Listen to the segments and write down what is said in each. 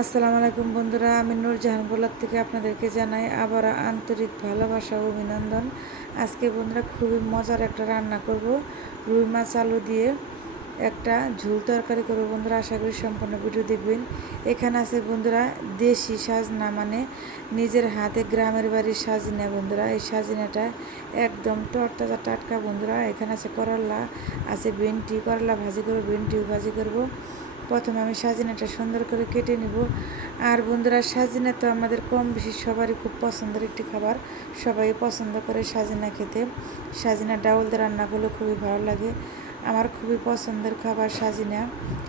আসসালামু আলাইকুম বন্ধুরা, আমি নূরজাহান ব্লগ থেকে আপনাদেরকে জানাই আবার আন্তরিক ভালোবাসা ও অভিনন্দন। আজকে বন্ধুরা খুবই মজার একটা রান্না করব, রুই মাছ আলু দিয়ে একটা ঝোল তরকারি করবো বন্ধুরা। আশা করি সম্পূর্ণ ভিডিও দেখবেন। এখানে আছে বন্ধুরা দেশি সাজনা, মানে নিজের হাতে গ্রামের বাড়ির সাজিনা বন্ধুরা। এই সাজিনাটা একদম তরতাজা টাটকা বন্ধুরা। এখানে আছে করলা, আছে ভেন্ডি, করলা ভাজি করবো, ভেন্ডিও ভাজি করব। প্রথমে আমি সাজিনাটা সুন্দর করে কেটে নিব। আর বন্ধুরা, সাজিনা তো আমাদের কম বেশি সবারই খুব পছন্দের একটি খাবার, সবাই পছন্দ করে সাজিনা খেতে। সাজিনা ডাউল দিয়ে রান্না করলে খুবই ভালো লাগে। আমার খুবই পছন্দের খাবার সাজিনা,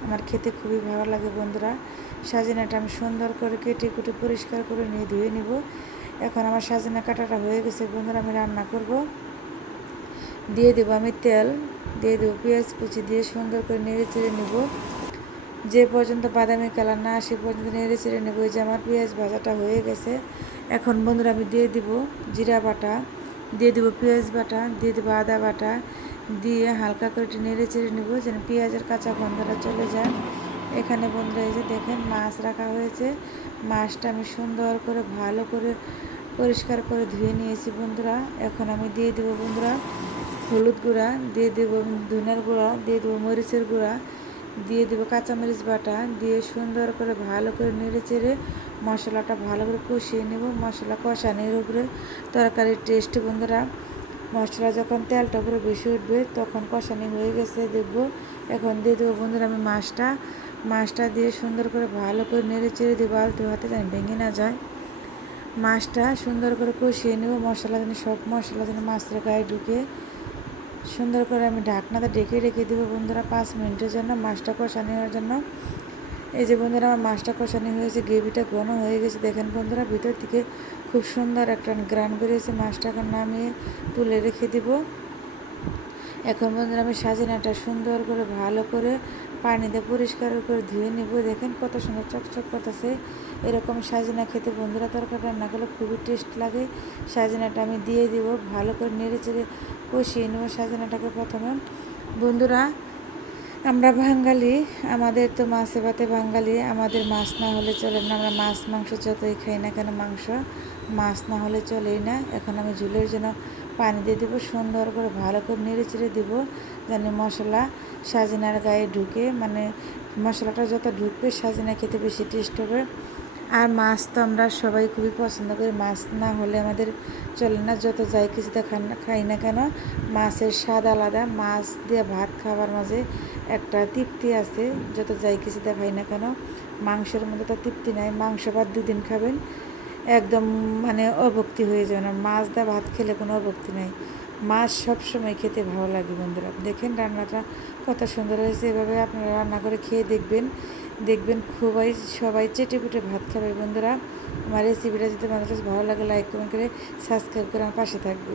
আমার খেতে খুবই ভালো লাগে বন্ধুরা। সাজিনাটা আমি সুন্দর করে কেটে কুটে পরিষ্কার করে নিয়ে ধুয়ে নিব। এখন আমার সাজিনা কাটাটা হয়ে গেছে বন্ধুরা, আমি রান্না করব। দিয়ে দেবো আমি তেল, দিয়ে দেবো পেঁয়াজ কুচি, দিয়ে সুন্দর করে নেড়ে চেড়ে নেব। যে পর্যন্ত বাদামি কালার না আসে পর্যন্ত নেড়ে চেড়ে নেবো। যে আমার পেঁয়াজ ভাজাটা হয়ে গেছে। এখন বন্ধুরা আমি দিয়ে দিব জিরা বাটা, দিয়ে দেবো পেঁয়াজ বাটা, দিয়ে দেবো আদা বাটা, দিয়ে হালকা করে একটু নেড়ে চেড়ে নেবো যেন পেঁয়াজের কাঁচা গন্ধটা চলে যায়। এখানে বন্ধুরা এই যে দেখেন মাছ রাখা হয়েছে। মাছটা আমি সুন্দর করে ভালো করে পরিষ্কার করে ধুয়ে নিয়েছি বন্ধুরা। এখন আমি দিয়ে দেবো বন্ধুরা হলুদ গুঁড়া, দিয়ে দেবো ধনের গুঁড়া, দিয়ে দেবো মরিচের গুঁড়া, দিয়ে দেবো কাঁচামরিচ বাটা, দিয়ে সুন্দর করে ভালো করে নেড়ে চেড়ে মশলাটা ভালো করে কষিয়ে নেব। মশলা কষানোর উপরে তরকারির টেস্ট বন্ধুরা। মশলা যখন তেলটা উপরে বেশি উঠবে তখন কষানি হয়ে গেছে দেখব। এখন দিয়ে দেবো বন্ধুরা আমি মাছটা দিয়ে সুন্দর করে ভালো করে নেড়ে চেড়ে দেবো আলতো হাতে যেন ভেঙে না যায়। মাছটা সুন্দর করে কষিয়ে নেব, মশলা যেন সব মশলা যেন মাছের গায়ে ঢুকে। সুন্দর করে আমি ঢাকনাটা ঢেকে রেখে দেবো বন্ধুরা 5 মিনিটের জন্য, মাছটা কষানো হওয়ার জন্য। এই যে বন্ধুরা আমার মাছটা কষানো হয়েছে, গ্রেভিটা ঘন হয়ে গেছে দেখেন বন্ধুরা। ভিতর থেকে খুব সুন্দর একটা গ্রান বেরিয়েছে। মাছটা এখন নামিয়ে তুলে রেখে দিব। এখন বন্ধুরা আমি সাজিনাটা সুন্দর করে ভালো করে পানি দিয়ে পরিষ্কার করে ধুয়ে নেব। দেখেন কত সুন্দর চকচক করতেছে। এরকম সাজিনা খেতে বন্ধুরা তরকারি রান্না করলে খুবই টেস্ট লাগে। সাজিনাটা আমি দিয়ে দিব, ভালো করে নেড়ে চেড়ে কষিয়ে নেব সাজিনাটাকে প্রথমে বন্ধুরা। আমরা বাঙালি, আমাদের তো মাছে ভাতে বাঙালি, আমাদের মাছ না হলে চলে না। আমরা মাছ মাংস যতই খাই না কেন, মাছ না হলে চলেই না। এখন আমি ঝোলের জন্য পানি দিয়ে দেবো, সুন্দর করে ভালো করে নেড়ে চেড়ে দেবো যেন মশলা সাজিনার গায়ে ঢুকে, মানে মশলাটা যত ঢুকবে সাজিনা খেতে বেশি টেস্ট হবে। আর মাছ তো আমরা সবাই খুবই পছন্দ করি, মাছ না হলে আমাদের চলে না। যত যাই কিছুতে খাই না কেন, মাছের স্বাদ আলাদা। মাছ দিয়ে ভাত খাবার মাঝে একটা তৃপ্তি আছে, যত যাই কিছুতে খাই না কেন। মাংসের মধ্যে তো তৃপ্তি নাই। মাংস ভাত 2 দিন খাবেন একদম মানে অভক্তি হয়ে যাবে না। মাছ দিয়ে ভাত খেলে কোনো অভক্তি নাই। মাছ সবসময় খেতে ভালো লাগে বন্ধুরা। দেখেন রান্নাটা কত সুন্দর হয়েছে। এভাবে আপনারা রান্না করে খেয়ে দেখবেন, দেখবেন খুবই সবাই চেটে পুটে ভাত খাবে বন্ধুরা। আমার রেসিপিটা যদি আপনাদের কাছে ভালো লাগে লাইক কমেন্ট করে সাবস্ক্রাইব করে আমার পাশে থাকবে।